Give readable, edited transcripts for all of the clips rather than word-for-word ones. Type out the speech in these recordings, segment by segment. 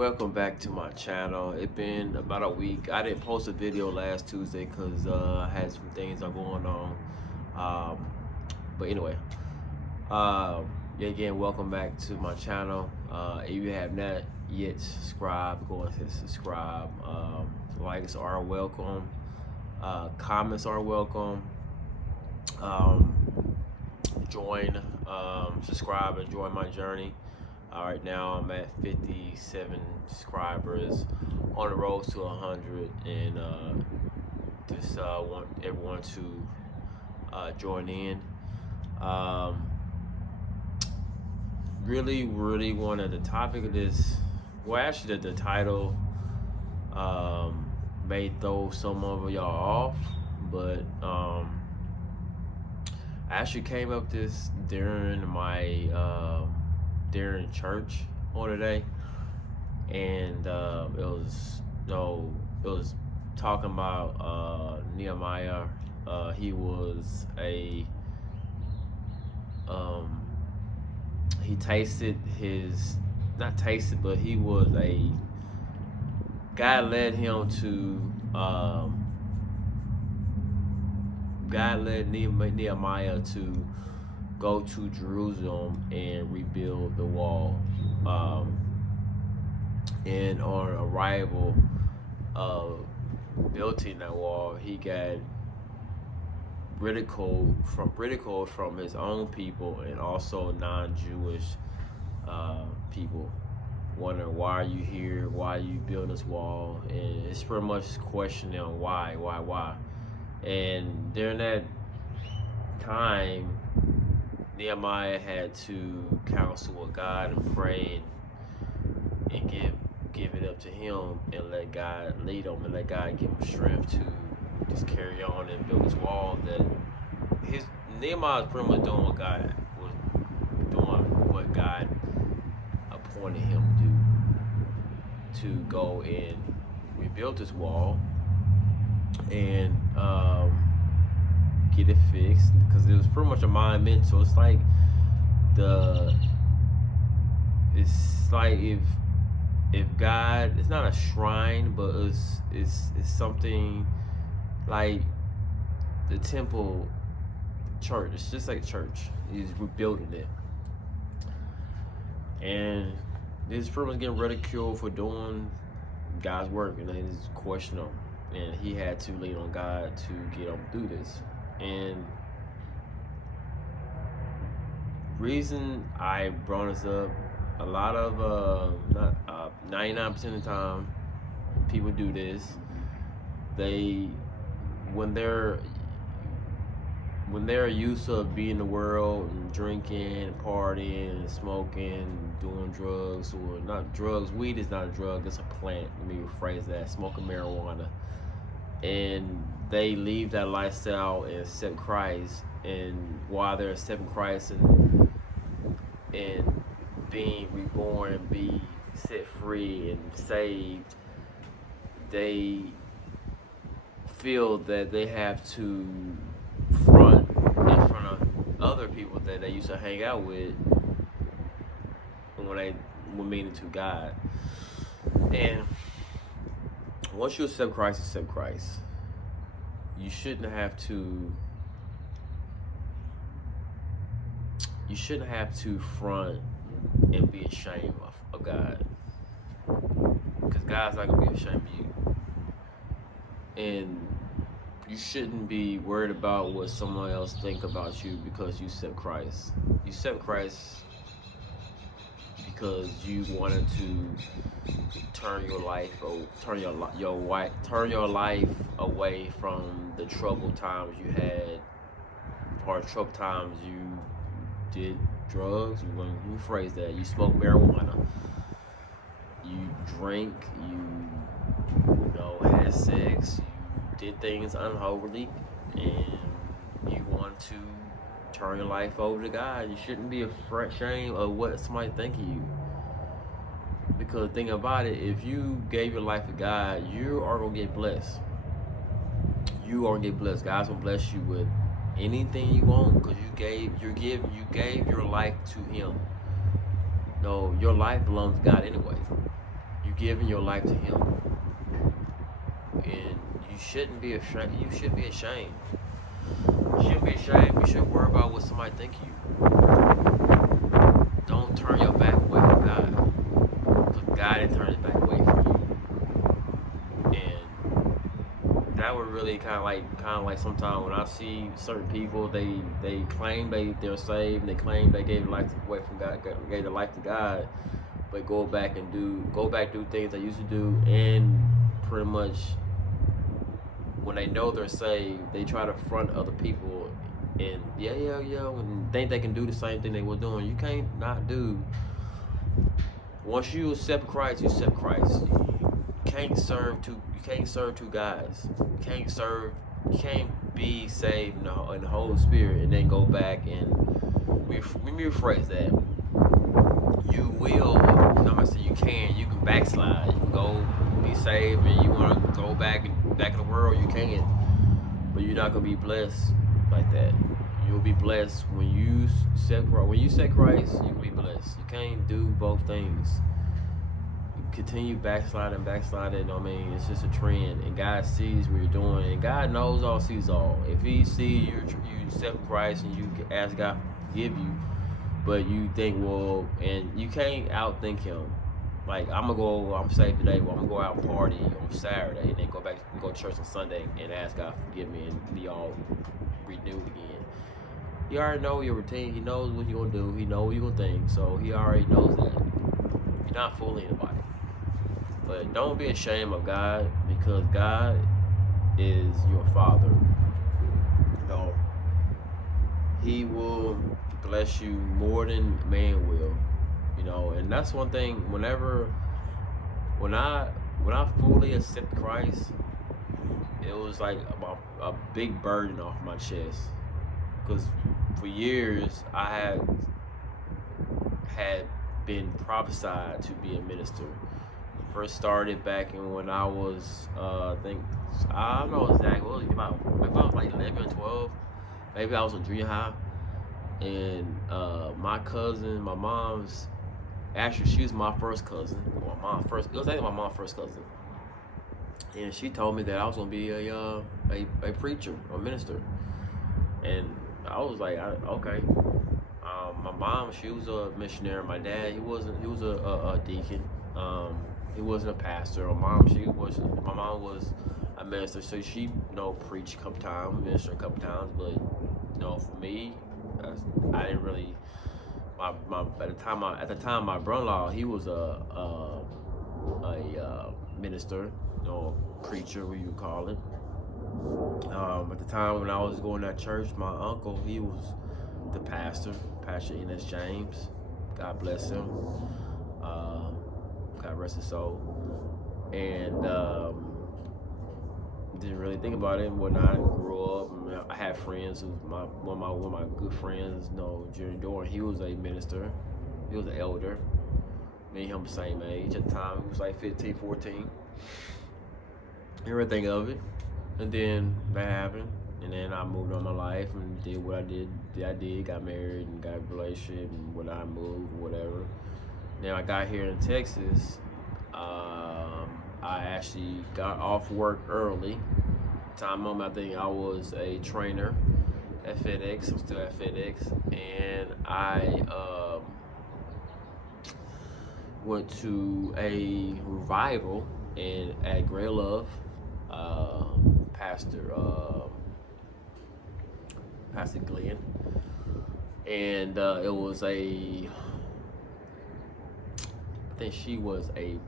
Welcome back to my channel. It's been about a week. I didn't post a video last Tuesday because I had some things that going on. But anyway, yeah, again, welcome back to my channel. If you have not yet subscribed, go and hit subscribe. Likes are welcome. Comments are welcome. Join, subscribe, and join my journey. All right, now I'm at 57 subscribers, on the road to 100, and just want everyone to join in. Really wanted the topic of this. Well, actually, the title may throw some of y'all off, but I actually came up this during my during church on today, and it was talking about Nehemiah. He was a he tasted his, not tasted, but he was a, God led him to God led Nehemiah to go to Jerusalem and rebuild the wall. And on arrival of building that wall, he got ridiculed from his own people and also non-Jewish people. Wondering, why are you here? Why are you building this wall? And it's pretty much questioning why. And during that time, Nehemiah had to counsel with God and pray and give it up to him and let God lead him and let God give him strength to just carry on and build this wall. That Nehemiah was pretty much doing what God appointed him to do, to go and rebuild this wall and get it fixed, because it was pretty much a monument. So it's like if God, it's not a shrine, but it's something like the temple church. It's just like church. He's rebuilding it, and this pretty much getting ridiculed for doing God's work, and they just question him, and he had to lean on God to get him through this. And reason I brought this up, a lot of 99% of the time people do this. When they're used to being in the world and drinking, partying, and smoking, doing drugs, or not drugs. Weed is not a drug, it's a plant. Let me rephrase that. Smoking marijuana. And they leave that lifestyle and accept Christ. And while they're accepting Christ and being reborn and be set free and saved, they feel that they have to front in front of other people that they used to hang out with when they were meaning to God. And once you accept Christ, you shouldn't have to front and be ashamed of God, because God's not gonna be ashamed of you. And you shouldn't be worried about what someone else think about you because you accept Christ. You accept Christ because you wanted to turn your life away from the troubled times you had, or troubled times you did drugs. You rephrase that. You smoke marijuana. You drink. You had sex. You did things unholy, and you want to turn your life over to God. You shouldn't be ashamed of what somebody think of you. Because think about it, if you gave your life to God, you are gonna get blessed. God's gonna bless you with anything you want, because you gave your life to Him. No, your life belongs to God anyway. You given your life to Him, and you shouldn't be ashamed. You should be ashamed. You shouldn't be ashamed. You shouldn't worry about what somebody think of you. Don't turn your back away from God, because God didn't turn His back away from you. And that would really kind of like sometimes when I see certain people, they claim they're saved, and they claim they gave life away from God, gave their life to God, but go back do things they used to do, and pretty much when they know they're saved, they try to front other people and and think they can do the same thing they were doing. You can't not do. Once you accept Christ, you accept Christ. You can't serve two guys. You can't be saved in the Holy Spirit and then go back and let me rephrase that. You will, I'm gonna say you can backslide. You can go be saved and you want to go back in the world, you can. But you're not gonna be blessed like that. You'll be blessed when you accept Christ, you can be blessed. You can't do both things. You continue backsliding. I mean, it's just a trend, and God sees what you're doing, and God knows all, sees all. If He sees you accept Christ and you ask God to forgive you, but you think, well, and you can't outthink Him. Like, I'm saved today, well, I'm gonna go out and party on Saturday, and then go back and go to church on Sunday and ask God to forgive me and be all renewed again. He already knows your routine. He knows what you're gonna do. He knows what you're gonna think. So He already knows that. You're not fooling anybody. But don't be ashamed of God, because God is your Father. No, He will bless you more than man will. And that's one thing. When I fully accept Christ, it was like a big burden off my chest, because for years I had been prophesied to be a minister. First started back in when I was I don't know exactly what was about. Maybe I was like 11 or 12. Maybe I was in junior high, and my cousin, my mom's. Actually, she was my first cousin. It was actually my mom's first cousin, and she told me that I was gonna be a preacher, a minister, and I was like, okay. My mom, she was a missionary. My dad, he was a deacon. He wasn't a pastor. My mom was a minister, so she preached a couple times, ministered a couple times, but for me, I didn't really. At the time, my brother-in-law, he was a minister, preacher, what you would call it. At the time when I was going to church, my uncle, he was the pastor, Pastor Enos James. God bless him. God rest his soul. And didn't really think about it when I grew up. I had friends. One of my good friends, Jerry Dorn. He was a minister. He was an elder. Me and him the same age at the time. He was like 15, 14. Everything of it. And then that happened. And then I moved on my life and did what I did. Got married and got a relationship, and when I moved, whatever. Then I got here in Texas. I actually got off work early. I think I was a trainer at FedEx. I'm still at FedEx, and I went to a revival at Great Love. Pastor Glenn, and it was I think she was a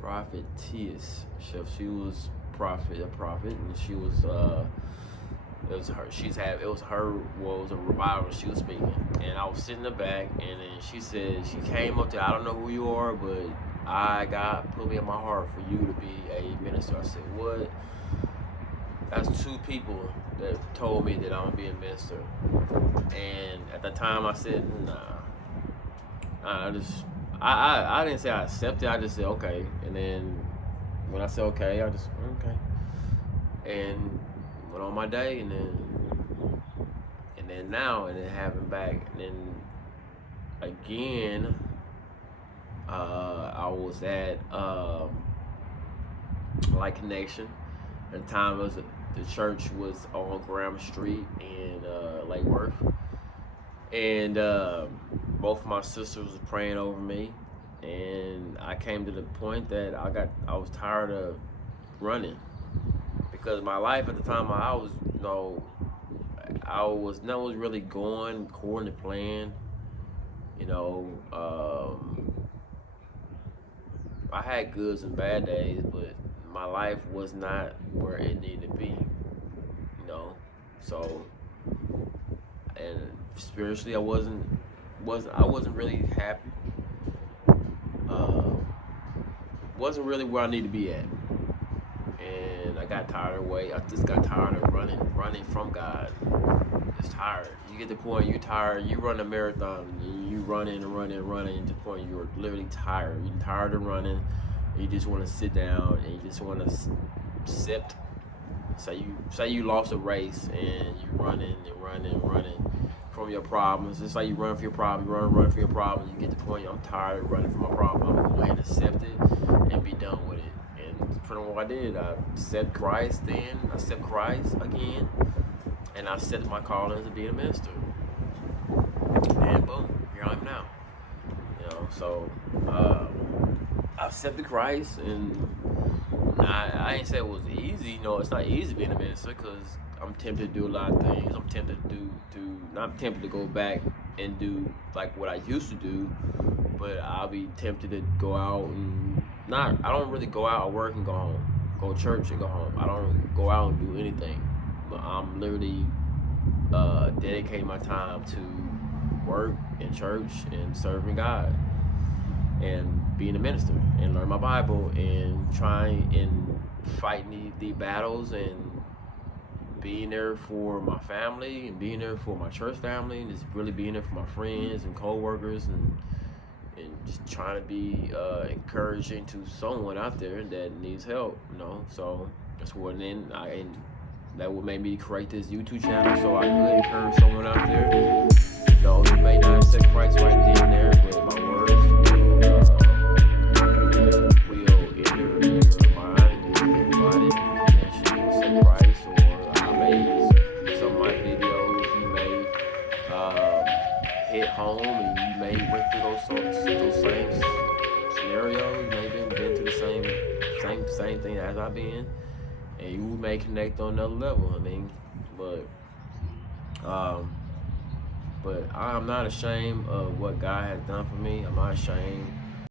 prophetess. So she was a prophet, and she was it was a revival she was speaking, and I was sitting in the back, and then she said, she came up to, I don't know who you are, but God put me in my heart for you to be a minister. I said, what? That's two people that told me that I'm gonna be a minister. And at the time I said, nah. I didn't say I accepted, I just said okay. And then when I said okay, I just okay. And went on my day, and then now, and then having back, and then again I was at Light Connection. At the time, the church was on Graham Street in Lake Worth, and both of my sisters were praying over me, and I came to the point that I was tired of running, because my life at the time I was never really going according to plan. You know, I had goods and bad days, but my life was not where it needed to be. So, and spiritually, I wasn't really happy. Wasn't really where I need to be at, and I got tired of waiting. I just got tired of running from God. It's tired. You get to the point you're tired. You run a marathon, and you running and running and running to the point you're literally tired. You're tired of running. You just want to sit down and you just want to accept. Say you lost a race and you're running and running and running from your problems. It's like you run for your problem, run for your problem. You get to the point I'm tired of running from my problem. I'm gonna go ahead and accept it and be done with it. And that's pretty much what I did. I accepted Christ then. I accepted Christ again. And I accepted my calling as being a minister. And boom, here I am now. So I accepted Christ, and I ain't say it was easy. It's not easy being a minister, because I'm tempted to do a lot of things. I'm tempted not tempted to go back and do like what I used to do, but I'll be tempted to go out and I don't really go out, work and go home, go to church and go home. I don't go out and do anything. But I'm literally dedicating my time to work in church and serving God and being a minister and learn my Bible and trying and fighting the battles and being there for my family and being there for my church family and just really being there for my friends and co-workers and just trying to be encouraging to someone out there that needs help. So that's what that would make me create this YouTube channel, so I could encourage someone out there. You may not accept Christ right then and there, but my words will enter your mind and think about it. And you accept Christ, or I may, some of my videos, you may hit home, and you may went through those same scenarios. You may have been through the same thing as I've been. And you may connect on another level. But I'm not ashamed of what God has done for me. I'm not ashamed